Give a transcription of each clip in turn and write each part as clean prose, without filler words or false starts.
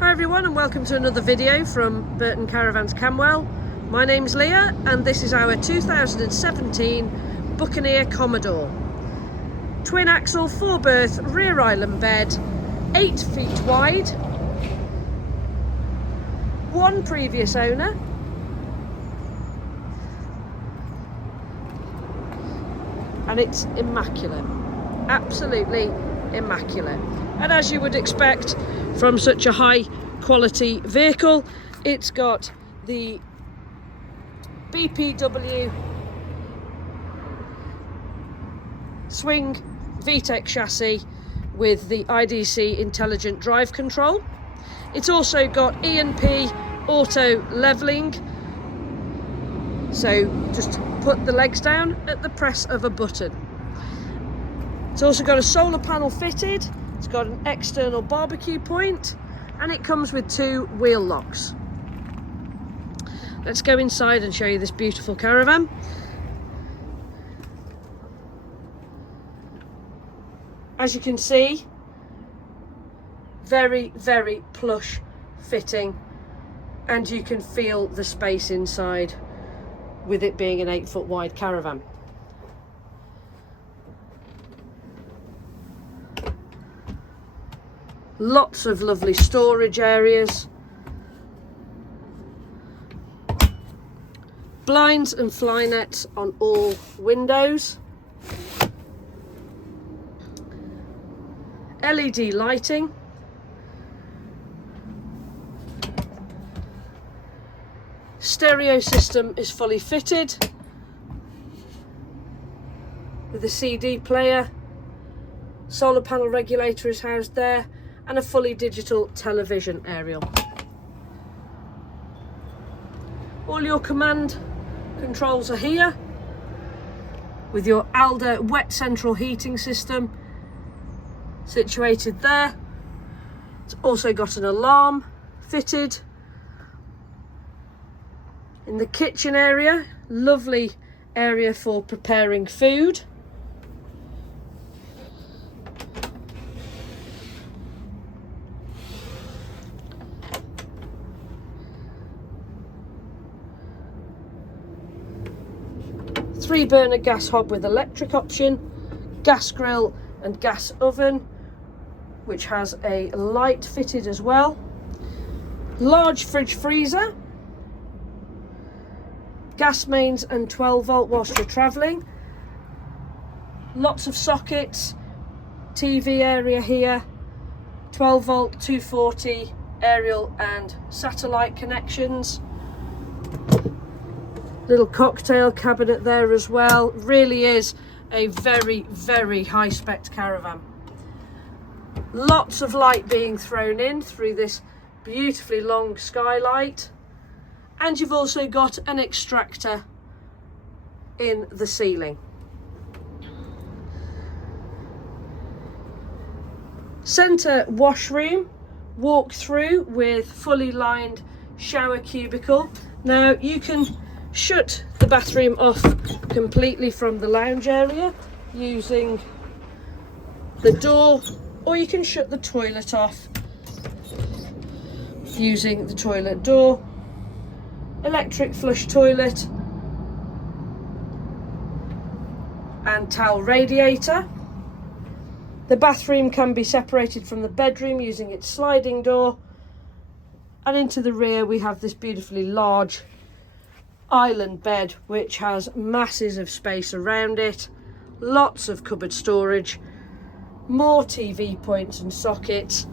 Hi everyone, and welcome to another video from BURTON Caravans CANWELL. My name's Leah and this is our 2017 Buccaneer Commodore. Twin axle, 4 berth, rear island bed, 8 feet wide, 1 previous owner. And it's immaculate, absolutely immaculate. And as you would expect from such a high quality vehicle, it's got the BPW swing VTEC chassis with the IDC intelligent drive control. It's also got E&P Auto leveling, so just put the legs down at the press of a button. It's also got a solar panel fitted. It's got an external barbecue point and it comes with 2 wheel locks. Let's go inside and show you this beautiful caravan. As you can see, very, very plush fitting, and you can feel the space inside with it being an 8 foot wide caravan. Lots of lovely storage areas. Blinds and fly nets on all windows. LED lighting. Stereo system is fully fitted with a CD player. Solar panel regulator is housed there, and a fully digital television aerial. All your command controls are here with your Alde wet central heating system situated there. It's also got an alarm fitted. In the kitchen area, lovely area for preparing food. Three burner gas hob with electric option, gas grill and gas oven, which has a light fitted as well. Large fridge freezer, gas mains and 12 volt whilst you're travelling. Lots of sockets, TV area here, 12 volt, 240 aerial and satellite connections. Little cocktail cabinet there as well. Really is a very, very high spec caravan. Lots of light being thrown in through this beautifully long skylight. And you've also got an extractor in the ceiling. Centre washroom, walk through with fully lined shower cubicle. Now you can shut the bathroom off completely from the lounge area using the door, or you can shut the toilet off using the toilet door. Electric flush toilet and towel radiator. The bathroom can be separated from the bedroom using its sliding door, and into the rear we have this beautifully large island bed which has masses of space around it, lots of cupboard storage, more TV points and sockets,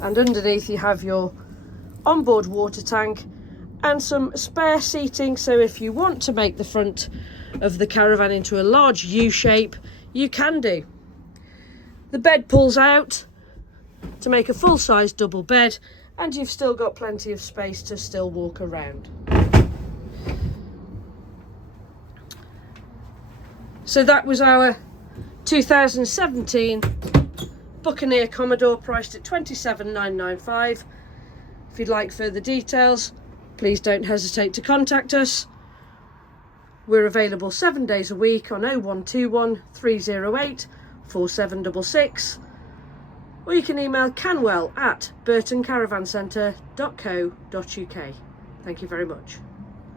and underneath you have your onboard water tank and some spare seating, so if you want to make the front of the caravan into a large U shape, you can do. The bed pulls out to make a full-size double bed, and you've still got plenty of space to still walk around. So that was our 2017 Buccaneer Commodore, priced at $27,995. If you'd like further details, please don't hesitate to contact us. We're available 7 days a week on 0121 308 4766. or you can email CANWELL at burtoncaravancentre.co.uk. Thank you very much.